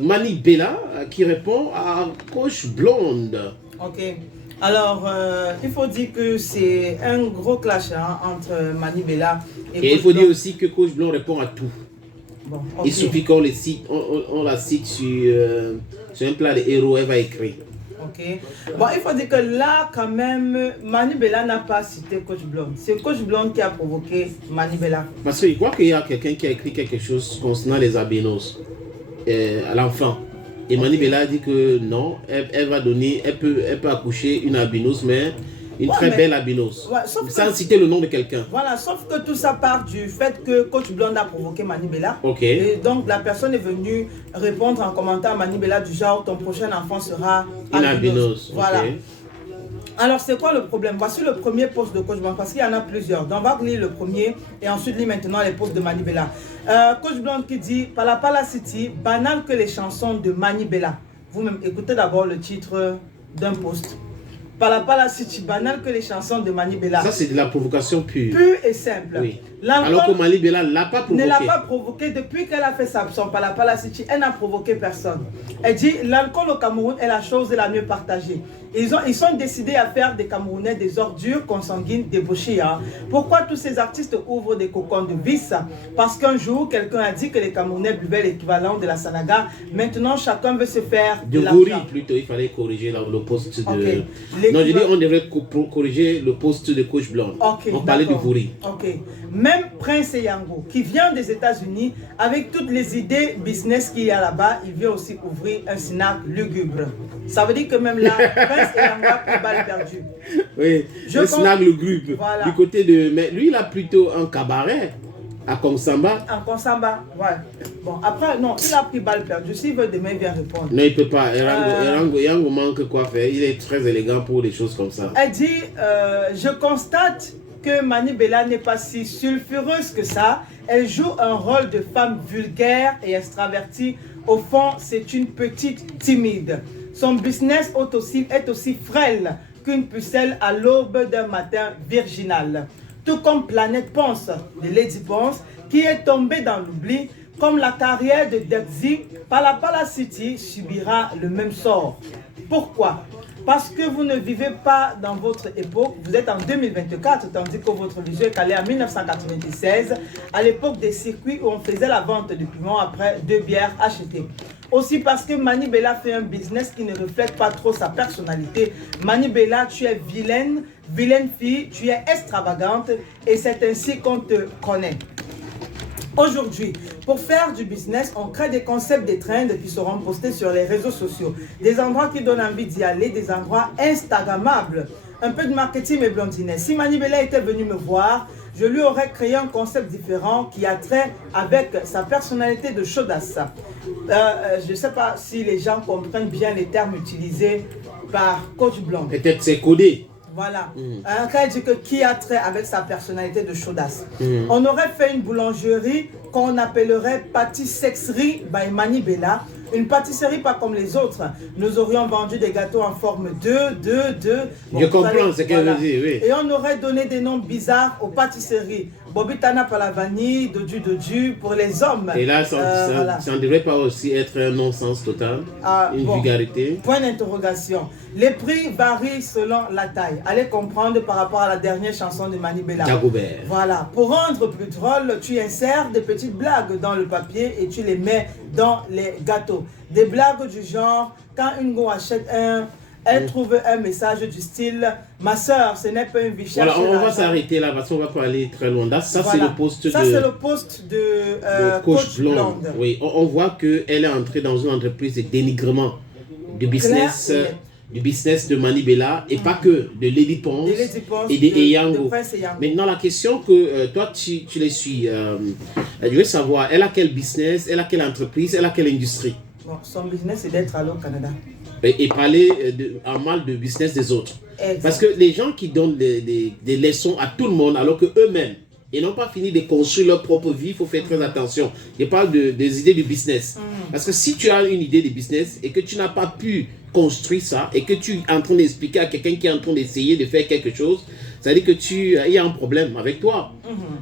Mani Bella qui répond à Coach Blonde. Ok. Alors, il faut dire que c'est un gros clash entre Mani Bella et il faut dire aussi que Coach Blonde répond à tout. Bon, Il suffit qu'on on la cite sur un plat de héros, elle va écrire. Ok. Bon, il faut dire que là, quand même, Mani Bella n'a pas cité Coach Blonde. C'est Coach Blonde qui a provoqué Mani Bella. Parce qu'il croit qu'il y a quelqu'un qui a écrit quelque chose concernant les albinos à l'enfant. Et Mani Bella a dit que non, elle va donner, elle peut accoucher une albinos, mais une très belle albinos. Ouais, sans citer le nom de quelqu'un. Voilà, sauf que tout ça part du fait que Coach Blonde a provoqué Mani Bella. Ok. Et donc la personne est venue répondre en commentaire à Mani Bella du genre ton prochain enfant sera une albinos. Voilà. Okay. Alors c'est quoi le problème? Voici le premier post de Coach Blonde parce qu'il y en a plusieurs. Donc on va lire le premier et ensuite lire maintenant les posts de Mani Bella. Coach Blonde qui dit Palapala City, banal que les chansons de Mani Bella. Vous-même écoutez d'abord le titre d'un post. Palapala City, banal que les chansons de Mani Bella. Ça c'est de la provocation pure. Pure et simple. Oui. Alors que Mani Bella ne l'a pas provoqué. Ne l'a pas provoqué depuis qu'elle a fait son Palapala City. Elle n'a provoqué personne. Elle dit l'alcool au Cameroun est la chose la mieux partagée. Ils sont décidés à faire des Camerounais des ordures consanguines débauchées. Hein. Pourquoi tous ces artistes ouvrent des cocons de vice? Parce qu'un jour, quelqu'un a dit que les Camerounais buvaient l'équivalent de la Sanaga. Maintenant, chacun veut se faire de l'argent. Plutôt, il fallait corriger le poste de... Okay. Non, je dis on devrait corriger le poste de Coach Blonde. Okay, on parlait du Vouri. Ok. Même Prince Yango, qui vient des États-Unis, avec toutes les idées business qu'il y a là-bas, il vient aussi ouvrir un snack lugubre. Ça veut dire que même là, Prince Yango a pris balle perdue. Oui, un snack lugubre. Voilà. Du côté de... Mais lui, il a plutôt un cabaret. À Konsamba. En Konsamba, ouais. Bon, après, non, il a pris balle perdue. S'il veut demain, il vient répondre. Non, il ne peut pas. Yango manque quoi faire. Il est très élégant pour des choses comme ça. Elle dit, je constate que Mani Bella n'est pas si sulfureuse que ça. Elle joue un rôle de femme vulgaire et extravertie. Au fond, c'est une petite timide. Son business est aussi frêle qu'une pucelle à l'aube d'un matin virginal. Tout comme Planète Ponce de Lady Ponce, qui est tombée dans l'oubli, comme la carrière de Dexy, Palapala City subira le même sort. Pourquoi? Parce que vous ne vivez pas dans votre époque, vous êtes en 2024, tandis que votre vision est calée en 1996, à l'époque des circuits où on faisait la vente de piment après 2 bières achetées. Aussi parce que Mani Bella fait un business qui ne reflète pas trop sa personnalité. Mani Bella, tu es vilaine fille, tu es extravagante et c'est ainsi qu'on te connaît. Aujourd'hui, pour faire du business, on crée des concepts, des trends qui seront postés sur les réseaux sociaux. Des endroits qui donnent envie d'y aller, des endroits instagrammables. Un peu de marketing et blondinet. Si Mani Bella était venu me voir, je lui aurais créé un concept différent qui a trait avec sa personnalité de chaudasse. Je ne sais pas si les gens comprennent bien les termes utilisés par Coach Blonde. Peut-être c'est codé. Voilà. Quand elle dit que qui a trait avec sa personnalité de chaudasse. On aurait fait une boulangerie qu'on appellerait pâtisserie by Mani Bella. Une pâtisserie pas comme les autres. Nous aurions vendu des gâteaux en forme de... Bon, je comprends ce qu'elle veut dire, oui. Et on aurait donné des noms bizarres aux pâtisseries. Bobitana pour la vanille, Dodu pour les hommes. Et là, ça ne devrait pas aussi être un non-sens total, une vulgarité. Point d'interrogation. Les prix varient selon la taille. Allez comprendre par rapport à la dernière chanson de Mani Bella. Dagobert. Voilà. Pour rendre plus drôle, tu insères des petites blagues dans le papier et tu les mets dans les gâteaux. Des blagues du genre, quand une go achète elle trouve un message du style « Ma soeur, ce n'est pas une vie chère. » Voilà, on va s'arrêter là parce qu'on ne va pas aller très loin. Ça, voilà. C'est le post c'est le post de Coach Blonde. Oui, on voit qu'elle est entrée dans une entreprise de dénigrement du business. Du business de Mani Bella et pas que de Lady Ponce et de Yango. Maintenant, la question que toi, tu les suis, je veux savoir, elle a quel business, elle a quelle entreprise, elle a quelle industrie? Bon, son business, c'est d'être allé au Canada. Et parler en mal de business des autres. Exact. Parce que les gens qui donnent des leçons à tout le monde alors qu'eux-mêmes, ils n'ont pas fini de construire leur propre vie, il faut faire très attention. Je parle des idées du business. Parce que si tu as une idée de business et que tu n'as pas pu construire ça et que tu es en train d'expliquer à quelqu'un qui est en train d'essayer de faire quelque chose, ça veut dire que il y a un problème avec toi.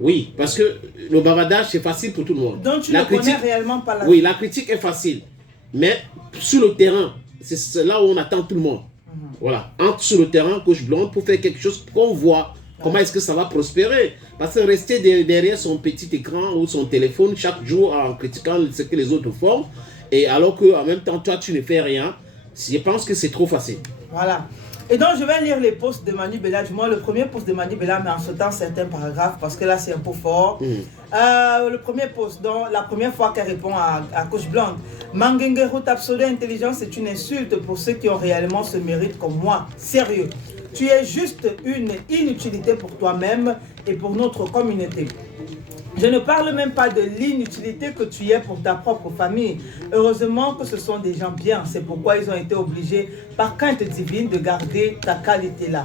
Oui, parce que le bavardage, c'est facile pour tout le monde. Donc tu ne connais réellement pas la... Oui, la critique est facile. Mais sur le terrain, c'est là où on attend tout le monde. Voilà, entre sur le terrain, Coach Blonde, pour faire quelque chose qu'on voit. Comment est-ce que ça va prospérer? Parce que rester derrière son petit écran ou son téléphone chaque jour en critiquant ce que les autres font, et alors qu'en même temps, toi, tu ne fais rien, je pense que c'est trop facile. Voilà. Et donc, je vais lire les posts de Manu Bella. Du moins, le premier post de Manu Bella, mais en sautant certains paragraphes, parce que là, c'est un peu fort. Le premier post, donc, la première fois qu'elle répond à Coach Blonde. Mangengero, ta pseudo-intelligence, c'est une insulte pour ceux qui ont réellement ce mérite comme moi. Sérieux. Tu es juste une inutilité pour toi-même et pour notre communauté. Je ne parle même pas de l'inutilité que tu es pour ta propre famille. Heureusement que ce sont des gens bien. C'est pourquoi ils ont été obligés, par crainte divine, de garder ta qualité là.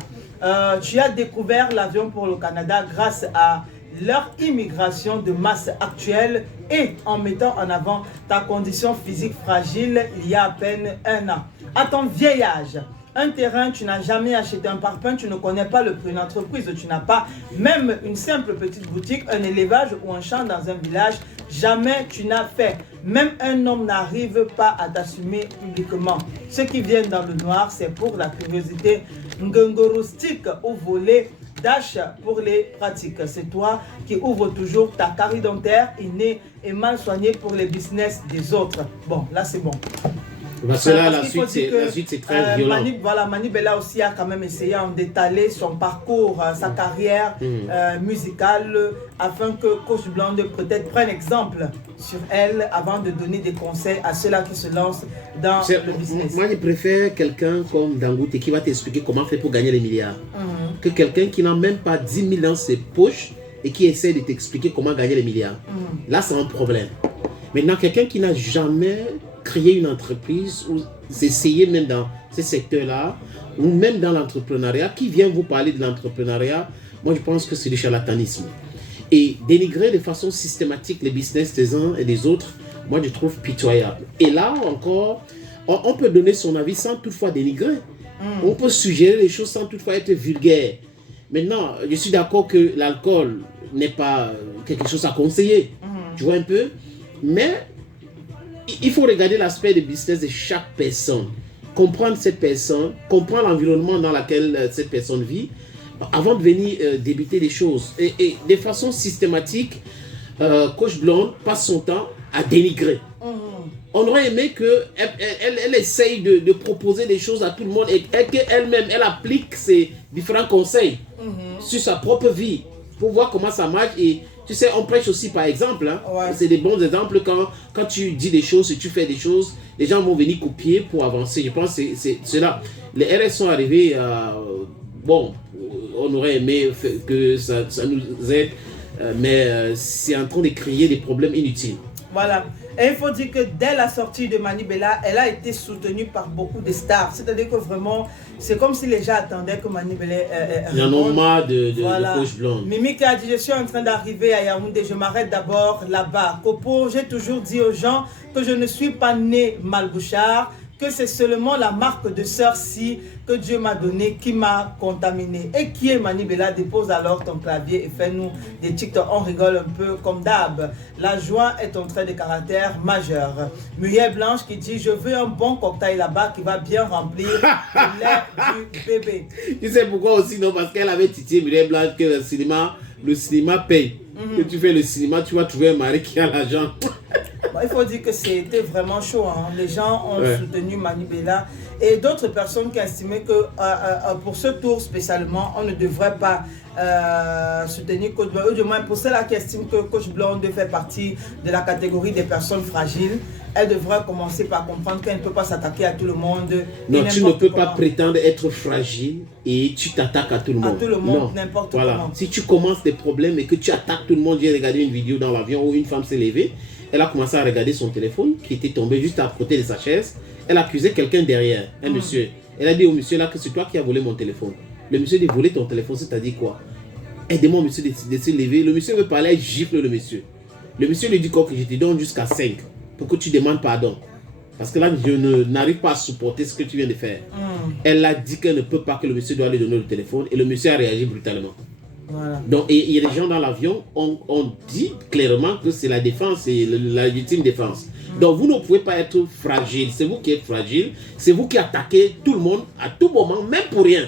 Tu as découvert l'avion pour le Canada grâce à leur immigration de masse actuelle et en mettant en avant ta condition physique fragile il y a à peine 1 an. À ton vieil âge, un terrain, tu n'as jamais acheté un parpaing, tu ne connais pas le prix d'une entreprise, tu n'as pas même une simple petite boutique, un élevage ou un champ dans un village, jamais tu n'as fait. Même un homme n'arrive pas à t'assumer publiquement. Ceux qui viennent dans le noir, c'est pour la curiosité ngongorostique ou voler dash pour les pratiques. C'est toi qui ouvres toujours ta carie dentaire innée et mal soignée pour les business des autres. Bon, là c'est bon. Parce que là, la suite, c'est très violent. Manu Bella aussi a quand même essayé d'étaler son parcours, sa carrière musicale, afin que Coach Blonde peut-être prenne exemple sur elle avant de donner des conseils à ceux-là qui se lancent dans le business. Moi, je préfère quelqu'un comme Dangote qui va t'expliquer comment faire pour gagner les milliards. Que quelqu'un qui n'a même pas 10 000 dans ses poches et qui essaie de t'expliquer comment gagner les milliards. Là, c'est un problème. Maintenant, quelqu'un qui n'a jamais créé une entreprise ou s'essayer même dans ces secteurs-là, ou même dans l'entrepreneuriat, qui vient vous parler de l'entrepreneuriat, moi je pense que c'est du charlatanisme. Et dénigrer de façon systématique les business des uns et des autres, moi je trouve pitoyable. Et là encore, on peut donner son avis sans toutefois dénigrer. On peut suggérer les choses sans toutefois être vulgaire. Maintenant, je suis d'accord que l'alcool n'est pas quelque chose à conseiller, tu vois un peu, mais il faut regarder l'aspect de business de chaque personne, comprendre cette personne, comprendre l'environnement dans lequel cette personne vit, avant de venir débuter les choses. Et de façon systématique, Coach Blonde passe son temps à dénigrer. On aurait aimé qu'elle essaye de proposer des choses à tout le monde et qu'elle-même, elle applique ses différents conseils sur sa propre vie pour voir comment ça marche. Et tu sais, on prêche aussi par exemple. Hein. Ouais. C'est des bons exemples quand tu dis des choses et tu fais des choses, les gens vont venir copier pour avancer. Je pense que c'est cela. Les RS sont arrivés, bon, on aurait aimé que ça nous aide, mais c'est en train de créer des problèmes inutiles. Voilà. Et il faut dire que dès la sortie de Manu Bella, elle a été soutenue par beaucoup de stars. C'est-à-dire que vraiment, c'est comme si les gens attendaient que Manu Bella... Il y en a marre de Coach Blonde. Mimi qui a dit, je suis en train d'arriver à Yaoundé, je m'arrête d'abord là-bas. Copo, j'ai toujours dit aux gens que je ne suis pas né Malbouchard, que c'est seulement la marque de sœur Si que Dieu m'a donné qui m'a contaminé. Et qui est Manu Bella? Dépose alors ton clavier et fais-nous des TikTok. On rigole un peu comme d'hab. La joie est un trait de caractère majeur. Muriel Blanche qui dit, je veux un bon cocktail là-bas qui va bien remplir le lait du bébé. Tu sais pourquoi aussi? Non, parce qu'elle avait titillé Muriel Blanche que le cinéma paye. Que tu fais le cinéma, tu vas trouver un mari qui a l'argent. Bon, il faut dire que c'était vraiment chaud. Hein. Les gens ont soutenu Manu Bella et d'autres personnes qui estimaient que pour ce tour spécialement, on ne devrait pas soutenir Coach Blonde. Ou du moins pour ceux-là qui estiment que Coach Blonde fait partie de la catégorie des personnes fragiles, elle devrait commencer par comprendre qu'elle ne peut pas s'attaquer à tout le monde. Non, tu ne peux pas prétendre être fragile et tu t'attaques à tout le monde. À tout le monde, n'importe comment. Si tu commences des problèmes et que tu attaques tout le monde, j'ai regardé une vidéo dans l'avion où une femme s'est levée, elle a commencé à regarder son téléphone qui était tombé juste à côté de sa chaise. Elle accusait quelqu'un derrière, un monsieur. Elle a dit au monsieur là que c'est toi qui as volé mon téléphone. Le monsieur dit voler ton téléphone, c'est-à-dire quoi? Aidez-moi monsieur de se lever. Le monsieur veut parler, elle gifle le monsieur. Le monsieur lui dit quoi? Que je te donne jusqu'à 5 pour que tu demandes pardon. Parce que là, je n'arrive pas à supporter ce que tu viens de faire. Elle a dit qu'elle ne peut pas, que le monsieur doit lui donner le téléphone. Et le monsieur a réagi brutalement. Voilà. Donc, il y a des gens dans l'avion, on dit clairement que c'est la défense, c'est la légitime défense. Donc, vous ne pouvez pas être fragile. C'est vous qui êtes fragile. C'est vous qui attaquez tout le monde à tout moment, même pour rien.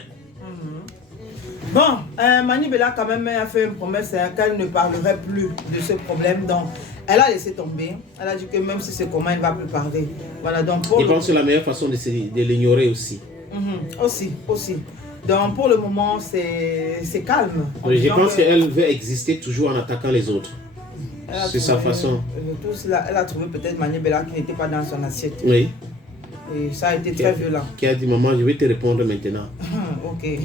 Bon, Mani Bella quand même a fait une promesse qu'elle ne parlerait plus de ce problème. Donc, elle a laissé tomber. Elle a dit que même si c'est comment, elle ne va plus parler. Voilà, donc je pense que c'est la meilleure façon de l'ignorer aussi. Aussi. Donc, pour le moment, c'est calme. Oui, je pense qu'elle veut exister toujours en attaquant les autres. C'est sa façon. Elle a trouvé peut-être Mani Bella qui n'était pas dans son assiette. Oui. Et ça a été très violent. Qui a dit, maman, je vais te répondre maintenant. Ok.